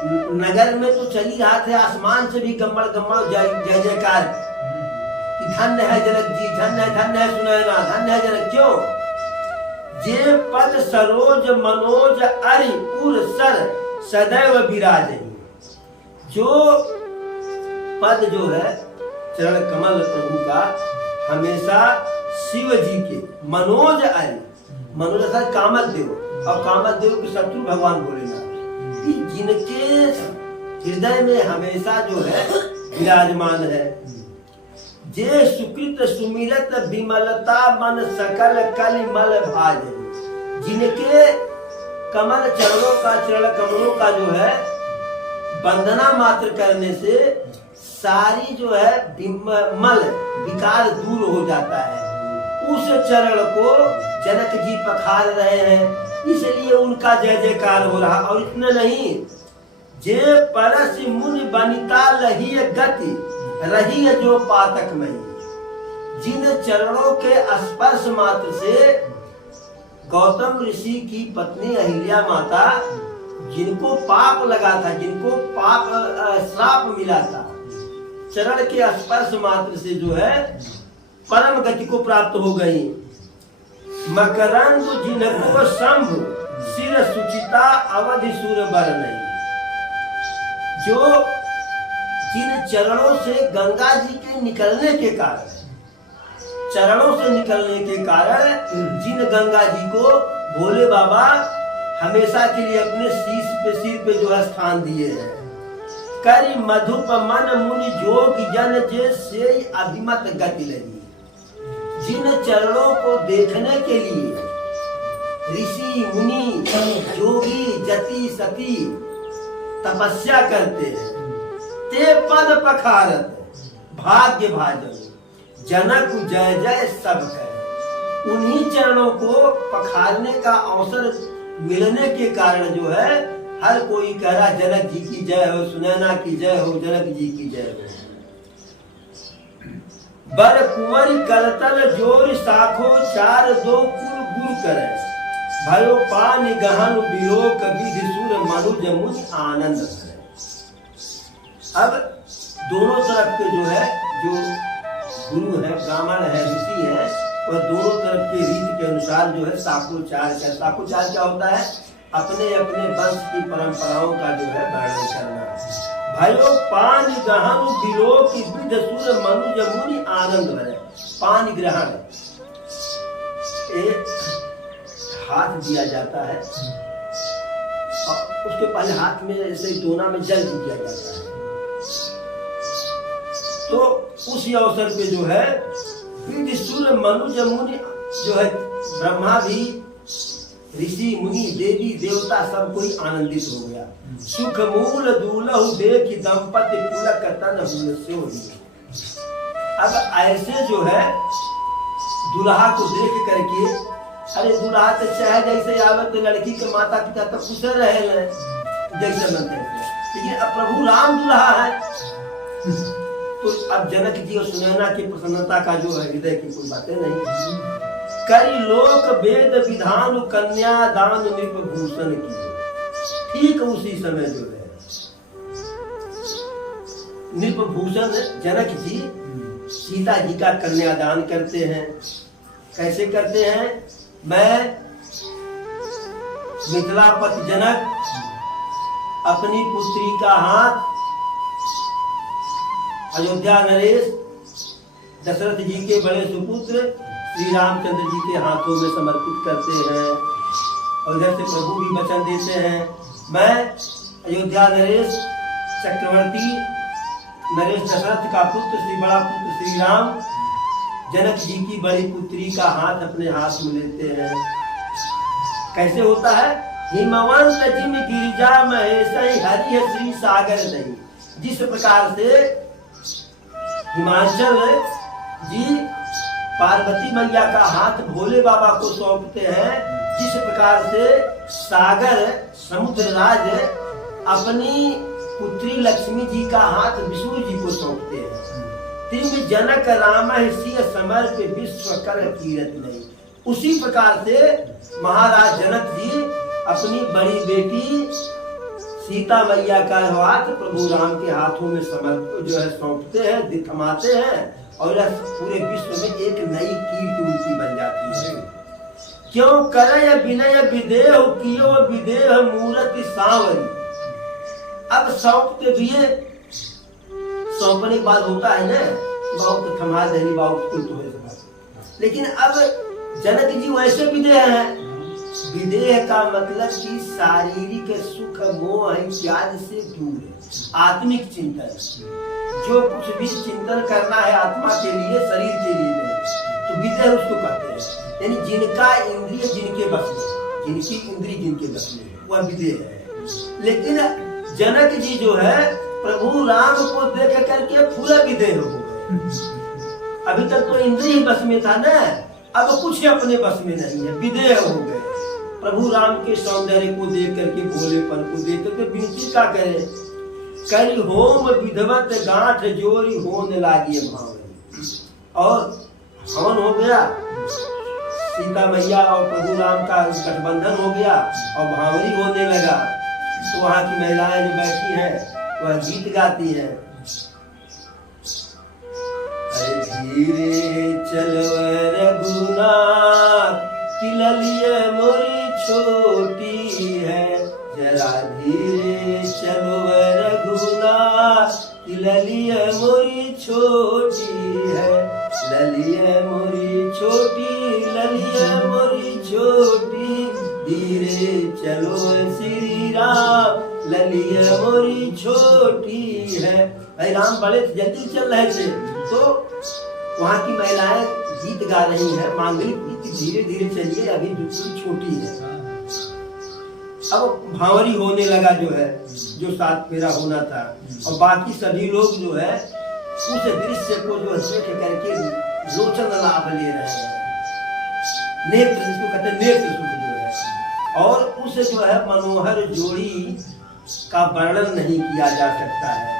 नगर में तो चली रहा थे, आसमान से भी गम्बड़ गम्बड़ जय जयकार कि धन्य है जनक जी, धन्य है सुनैना, धन्य है जनक। क्यों? जे पद सरोज मनोज अरि उर सर सदैव विराजही। जो पद जो है चरण कमल प्रभु का हमेशा शिव जी के मनोज अरि, मनोज अर्थात कामदेव, और कामदेव के शत्रु भगवान भोलेनाथ, जिनके हृदय में हमेशा जो है विराजमान है। जे सुकृत सुमिरत विमलता मन सकल कलिमल भाज। जिनके कमल चरणों का, चरण कमलों का जो है वंदना मात्र करने से सारी जो है मल विकार दूर हो जाता है। उस चरण को जनक जी पखार रहे हैं, इसलिए उनका जय जयकार हो रहा। और इतना नहीं, जे परस मुनि बनिता लही गति रही जो पातक में। जिन चरणों के स्पर्श मात्र से गौतम ऋषि की पत्नी अहिल्या माता, जिनको पाप लगा था, जिनको पाप श्राप मिला था, चरण के स्पर्श मात्र से जो है परम गति को प्राप्त हो गई। मकरंद जिनको शंभ सिर सुचिता अवधि सुर बर नहीं। जो जिन चरणों से गंगा जी के निकलने के कारण, चरणों से निकलने के कारण जिन गंगा जी को भोले बाबा हमेशा के लिए अपने सिर पे जो है स्थान दिए हैं। करी मधुप मन मुनि जोग जन जे से अभिमत गति लगी। जिन चरणों को देखने के लिए ऋषि मुनि जोगी जति सती तपस्या करते हैं, ते पद पखारत भाग्य भाजन जनक जय जय सब कहे। उन्हीं चरणों को पखारने का अवसर मिलने के कारण जो है हर कोई कह रहा जनक जी की जय हो, सुनैना की जय हो, जनक जी की जय हो। बर कुंवरी करतल जोर साखो चार दो कुल गुरु करे। भयो पानी गहन विलोक विधि सुर मनुज मुनि आनंद करे। अब दोनों तरफ के जो है, जो गुरु है, ब्राह्मण है, ऋषि है, वह दोनों तरफ के रीति के अनुसार जो है साकोचार का, साकोचार क्या होता है? अपने अपने वंश की परंपराओं का जो है वर्णन करना। भयो पानी ग्रहण विलोक विध सुर मनुज मुनि आनंद भरे। पानी ग्रहण एक हाथ दिया जाता है और उसके पहले हाथ में ऐसे दोना में जल दिया जाता है। तो उसी अवसर पे जो है विधि सुर मनुज मुनि जो है, ब्रह्मा भी, ऋषि मुनि देवी देवता सब कोई आनंदित हो गया। सुख मूल दूलहु देखि दंपति पुलक तन हुए। अब ऐसे जो है दुल्हा को देख करके, अरे दुल्हा तो चाहे जैसे आवत लड़की के माता पिता तो खुश रहे जैसे मन करते, लेकिन अब प्रभु राम दुल्हा है। तो अब जनक जी और सुनैना की प्रसन्नता का जो है हृदय की कोई बातें नहीं। करी लोक वेद विधान कन्या दान नृपभूषण की। ठीक उसी समय जो है नृपभूषण जनक जी सीता जी का कन्यादान करते हैं। कैसे करते हैं? मैं मिथिलापति जनक अपनी पुत्री का हाथ अयोध्या नरेश दशरथ जी के बड़े सुपुत्र श्री रामचंद्र जी के हाथों में समर्पित करते हैं। और इधर से प्रभु भी वचन देते हैं, मैं अयोध्या नरेश चक्रवर्ती नरेश दशरथ का पुत्र, श्री बड़ा पुत्र श्री राम जनक जी की बड़ी पुत्री का हाथ अपने हाथ में लेते हैं। कैसे होता है? हिमवंत जिम गिरिजा महेश हरि श्री सागर नहीं। जिस प्रकार से हिमाचल जी पार्वती मैया का हाथ भोले बाबा को सौंपते हैं, जिस प्रकार से सागर समुद्र राज अपनी पुत्री लक्ष्मी जी का हाथ विष्णु जी को सौंपते हैं। तिंग जनक राम सिंह समर पे विश्व कर कीरत नहीं। उसी प्रकार से महाराज जनक जी अपनी बड़ी बेटी सीता मैया का हाथ प्रभु राम के हाथों में सौंपते हैं, थमाते हैं, और पूरे विश्व में एक नई कीर्ति उनकी बन जाती है। क्यों करे विनय विदेह कियो विदेह मूर्ति सांवरी। अब सौंपते भी सौंपने के बाद होता है ना, बहुत थमा देनी बहुत कुल तो, लेकिन अब जनक जी वैसे विदेह हैं। विदेह का मतलब कि शारीरिक सुख मोह इत्यादि से दूर है, आत्मिक चिंतन। जो कुछ भी चिंतन करना है आत्मा के लिए, शरीर के लिए नहीं, तो विदेह उसको कहते हैं। यानी जिनका इंद्रिय जिनके बस में, जिनकी इंद्रिय जिनके बस में, वह विदेह है। लेकिन जनक जी जो है प्रभु राम को देख करके पूरा विदेह हो गए। अभी तक तो इंद्रिय बस में था ना, अब कुछ अपने बस में नहीं है, विदेह हो गए। प्रभु राम के सौंदर्य को देख करके, भोलेपन को देख करके विनती का करे, कल होम विधवत गांठ जोरी होने लागी भावनी। और हवन हो गया, सीता मैया और प्रभु राम का गठबंधन हो गया और भावनी होने लगा। तो वहां की महिलाएं जो बैठी हैं वह गीत गाती हैं। अरे धीरे चलो रघुनाथ की ललिया मोरी छोटी है, जरा धीरे चलो रघुनाथ की ललिया मोरी छोटी है। ललिया मोरी छोटी, ललिया मोरी छोटी, धीरे चलो श्री राम ललिया मोरी छोटी है। भाई राम बड़े जल्दी चल रहे थे, तो वहाँ की महिलाएं गीत गा रही हैं, मांगलिक गीत, धीरे धीरे चलिए, अभी बिल्कुल छोटी है। अब भावरी होने लगा जो है, जो 7 फेरा होना था, और बाकी सभी लोग जो है उस दृश्य को जो देख करके लोचन लाभ ले रहे हैं। नेत्र जिसको कहते हैं नेत्र सुख जो है, और उस जो है मनोहर जोड़ी का वर्णन नहीं किया जा सकता है।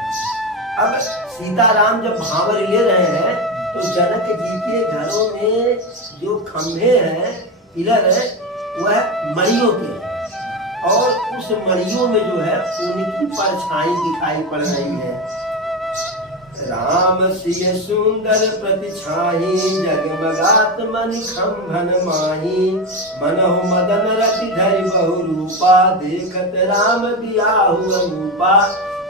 अब सीताराम जब भावर ले रहे हैं तो जनक जी के घरों में जो खंभे हैं, पिलर है, वह मड़ियों के, और उस मड़ियों में जो है उनकी परछाई दिखाई पड़ रही है। राम सिय सुंदर प्रतिछाई जगमगात मन खंभन माही, मनहु मदन रति धरि बहु रूपा, देखत राम बियाहु अनुपा।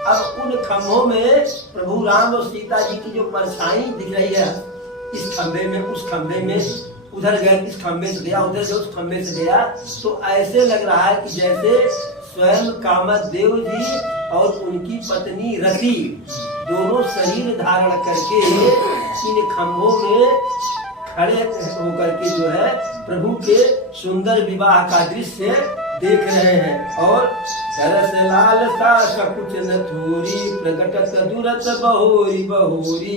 अब उन खंभों में प्रभु राम और सीता जी की जो परछाई दिख रही है, इस खंभे में उस खंभे में, उधर गए इस खंभे से गया, उधर जो उस खंभे से गया, तो ऐसे लग रहा है कि जैसे स्वयं कामदेव जी और उनकी पत्नी रति दोनों शरीर धारण करके इन खंभों में खड़े होकर के जो है प्रभु के सुंदर विवाह का दृश्य देख रहे हैं। और सरस लालसा सकुच न थोरी, प्रकटत दुरत बहोरी बहोरी,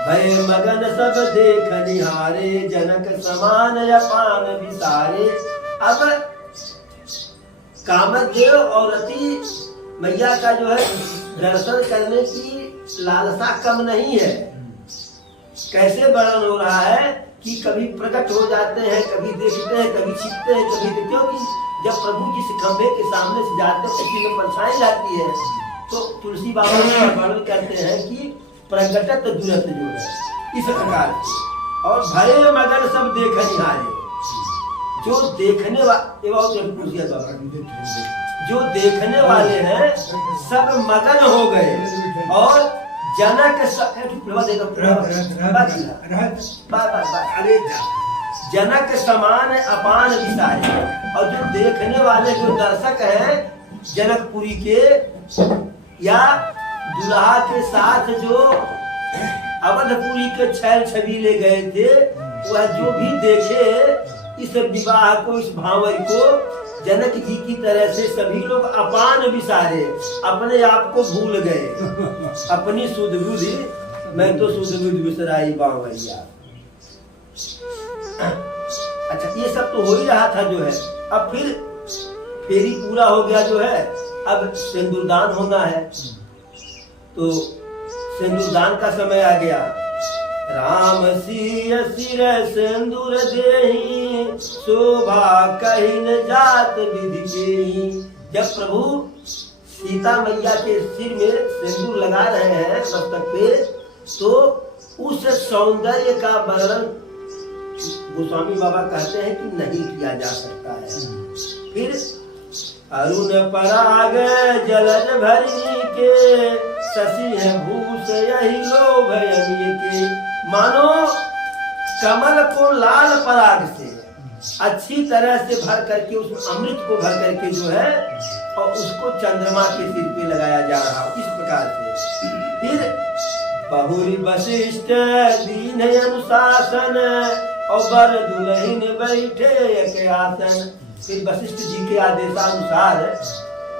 भय मगन सब देख निहारे, जनक समान अपान विसारे। अब कामदेव और रति मैया का जो है दर्शन करने की लालसा कम नहीं है। कैसे वर्णन हो रहा है कि कभी प्रकट हो जाते हैं, कभी देखते हैं, कभी छिपते हैं, कभी देखते, क्योंकि जब प्रभु जिस खंभे के सामने से जाते हैं किसी में परछाई जाती है, तो तुलसी बाबा वर्णन करते हैं कि प्रकटत दुरत जो है इस प्रकार की। और भय मगन सब देख निहारे, जो देखने जो देखने वाले हैं सब मगन हो गए, और जनक जनक समान अपान विसारे। और जो देखने वाले जो दर्शक हैं जनकपुरी के या दुल्हा के साथ जो अवधपुरी के छैल छबीले गए थे, वह जो भी देखे इस विवाह को, इस भावर को, जनक जी की तरह से सभी लोग अपान विसारे, अपने आप को भूल गए, अपनी सुध बुद्धि, मैं तो सुध बुद्धि विसराई बावरिया। अच्छा, ये सब तो हो ही रहा था जो है। अब फिर फेरी पूरा हो गया जो है, अब सिंदूरदान होना है, तो सिंदूरदान का समय आ गया। राम सिय सिर सिंदूर देहि, शोभा कहीं न जात विधि केहि। जब प्रभु सीता मैया के सिर में सिंदूर लगा रहे हैं मस्तक पे, तो उस सौंदर्य का वर्णन गोस्वामी बाबा कहते हैं कि नहीं किया जा सकता है। फिर अरुण पराग जलज भरी के शशि है भूष यही लोभ के। मानो कमल को लाल पराग से अच्छी तरह से भर करके, उस अमृत को भर करके जो है, और उसको चंद्रमा के सिर पे लगाया जा रहा इस प्रकार से। फिर बहुरी वशिष्ठ दीन अनुशासन और बर दुल्हन बैठे एक आसन। फिर वशिष्ठ जी के आदेशानुसार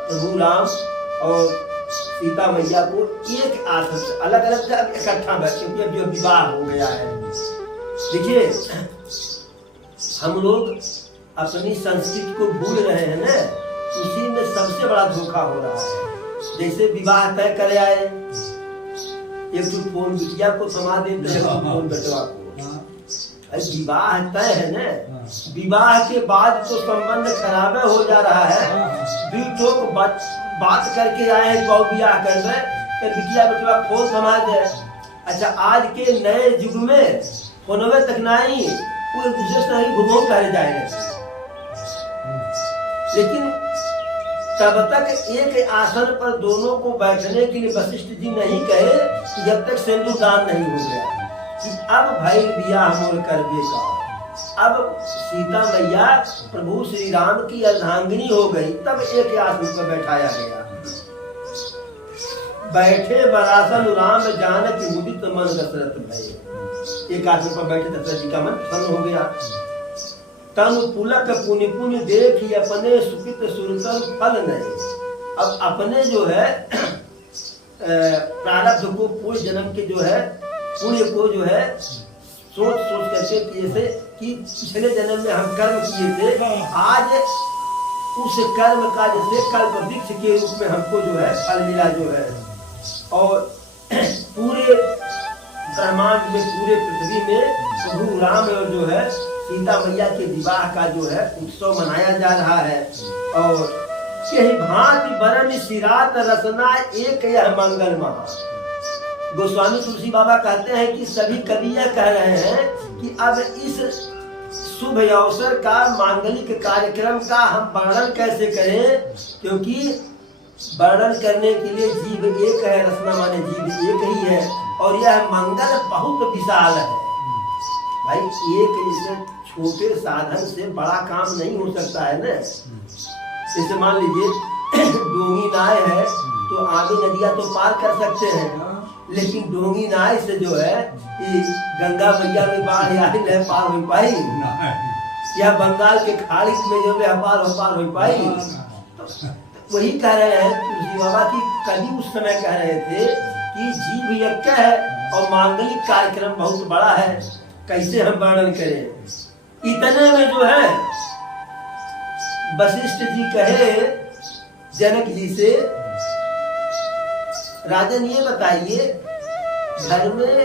प्रभु राम और सीता मैया को एक आसन से अलग अलग इकट्ठा बैठे, क्योंकि अब विवाह हो गया है। देखिए, हम लोग अपनी संस्कृति को भूल रहे हैं ना, उसी में सबसे बड़ा धोखा हो रहा है। जैसे विवाह तय करे आए, एक तो फोन बिटिया को समा देते हैं, फोन बचवा को। विवाह तय है ना, विवाह के बाद तो संबंध खराब हो जा रहा है। दो ठोक बात करके आए हैं, बहु ब्याह कर रहे, तो बिटिया बचवा फोन समा दे। अच्छा, आज के नए युग में फोनवे तक नहीं, वो एक दूसरे से ही घुमो करे जाएंगे। लेकिन तब तक एक आसन पर दोनों को बैठने के लिए वशिष्ठ जी नहीं कहे कि जब तक सिंदूर दान नहीं हो गया, कि अब भाई बियाह मोर कर देगा। अब सीता मैया प्रभु श्री राम की अर्धांगिनी हो गई, तब एक आसन पर बैठाया गया। बैठे बरासन राम जानक मुदित मन दशरथ भय। एक आसन पर बैठे दशरथ जी का मन प्रसन्न हो गया। तन पुलक पुनि पुनि देखी अपने सुकृत सुरतल फल नहीं। अब अपने जो है प्रारब्ध को, पूर्व जन्म के जो है पुण्य को जो है सोच करके, जैसे कि पिछले जन्म में हम कर्म किए थे, आज उस कर्म का जैसे कल्प वृक्ष के रूप में हमको जो है फल मिला जो है। और पूरे ब्रह्मांड में, पूरे पृथ्वी में प्रभु राम और जो है सीता मैया के विवाह का जो है उत्सव मनाया जा रहा है। और यही भांति बरन सिरात रसना एक यह मंगल महा। गोस्वामी तुलसी बाबा कहते हैं कि सभी कवि यह कह रहे हैं कि अब इस शुभ अवसर का, मांगलिक कार्यक्रम का हम वर्णन कैसे करें, क्योंकि वर्णन करने के लिए जीव एक है, रसना माने जीव एक ही है, और यह मंगल बहुत विशाल है। भाई, एक जैसे छोटे साधन से बड़ा काम नहीं हो सकता है ना। जैसे मान लीजिए डोंगी नाव है, तो आगे नदियां तो पार कर सकते हैं, लेकिन डोंगी नाव से जो है गंगा मैया में बाढ़ या पार हो पाई, या बंगाल के खाड़ी में जो है पार हो पाई। तो वही कह रहे हैं तुलसी बाबा की कवि उस समय कह रहे थे कि जीव यज्ञ है और मांगलिक कार्यक्रम बहुत बड़ा है, कैसे हम वर्णन करें। इतने में जो है वशिष्ठ जी कहे जनक जी से, राजन ये बताइए, घर में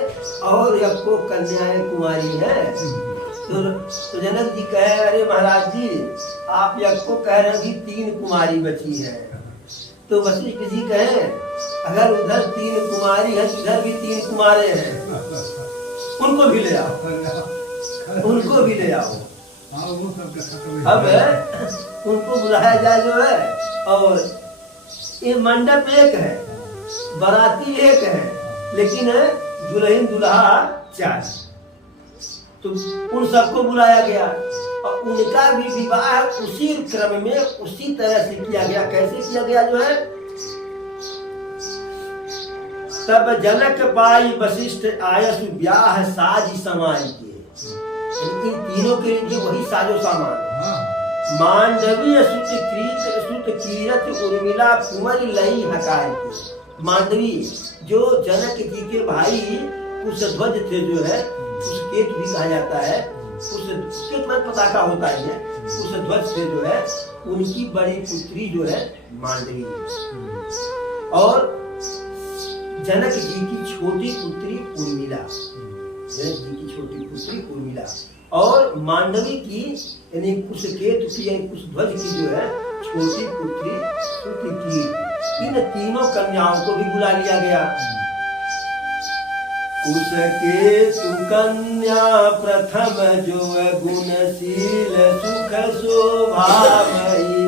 और यको कन्याएं कुमारी है? तो जनक जी कहे, अरे महाराज जी, आप यको कह रहे हैं कि 3 कुमारी बची है। तो वशिष्ठ जी कहे, अगर उधर 3 कुमारी है, इधर भी 3 कुमारे हैं, उनको भी ले आओ, उनको भी ले आओ। अब उनको बुलाया जाए जो है, और ये मंडप एक है, बाराती एक है, लेकिन दुल्हन दूल्हा 4। तो उन सबको बुलाया गया, और उनका भी विवाह उसी क्रम में, उसी तरह से किया गया। कैसे किया गया जो है, तब जनक पाई वशिष्ठ आयस ब्याह साज समाज के। इन तीनों के लिए वही साजो सामान, मांडवी सुत कीरत उर्मिला कुंवर लई हकार। मांडवी जो जनक जी के भाई कुशध्वज थे जो है, कुशकेतु भी कहा जाता है, कुशकेतु में पताका होता है, कुशध्वज थे जो है, उनकी बड़ी पुत्री जो है मांडवी, और जनक जी की छोटी पुत्री उर्मिला, जनक जी की छोटी पुत्री उर्मिला, और मांडवी की यानी कुशकेतु की यानी कुशध्वज की जो है छोटी पुत्री श्रुति की, इन तीनों कन्याओं को भी बुला लिया गया। कुशकेतु कन्या प्रथम जो गुणशील सुख शोभामयी,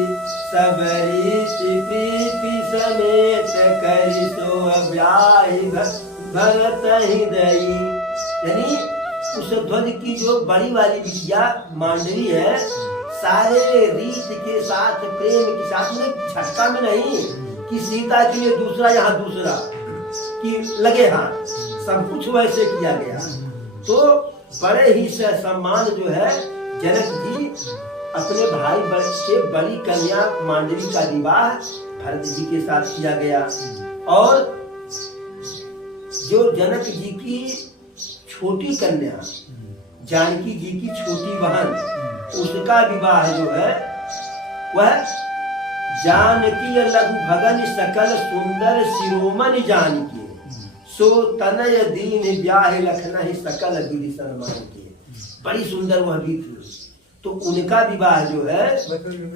सब रीति प्रीति समेत करी सो ब्याहि भरत हृदयी। यानी कुशध्वज की जो बड़ी वाली बिटिया मांडवी है, सारे रीत के साथ प्रेम के साथ में झटका में नहीं कि सीता के लिए दूसरा यहाँ दूसरा कि लगे हाथ, सब कुछ वैसे किया गया। तो बड़े ही सम्मान जो है जनक जी अपने भाई से बड़ी कन्या मांडवी का विवाह भरत जी के साथ किया गया। और जो जनक जी की छोटी कन्या जानकी जी की छोटी बहन, उसका विवाह जो है वह जानकी लघु भगन सकल सुंदर शिरोमणि जानकी, सो तनय दीन ब्याह लखनहि सकल विधि सन्मान के। बड़ी सुंदर वह भी थी। तो उनका विवाह जो है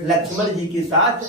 लक्ष्मण जी के साथ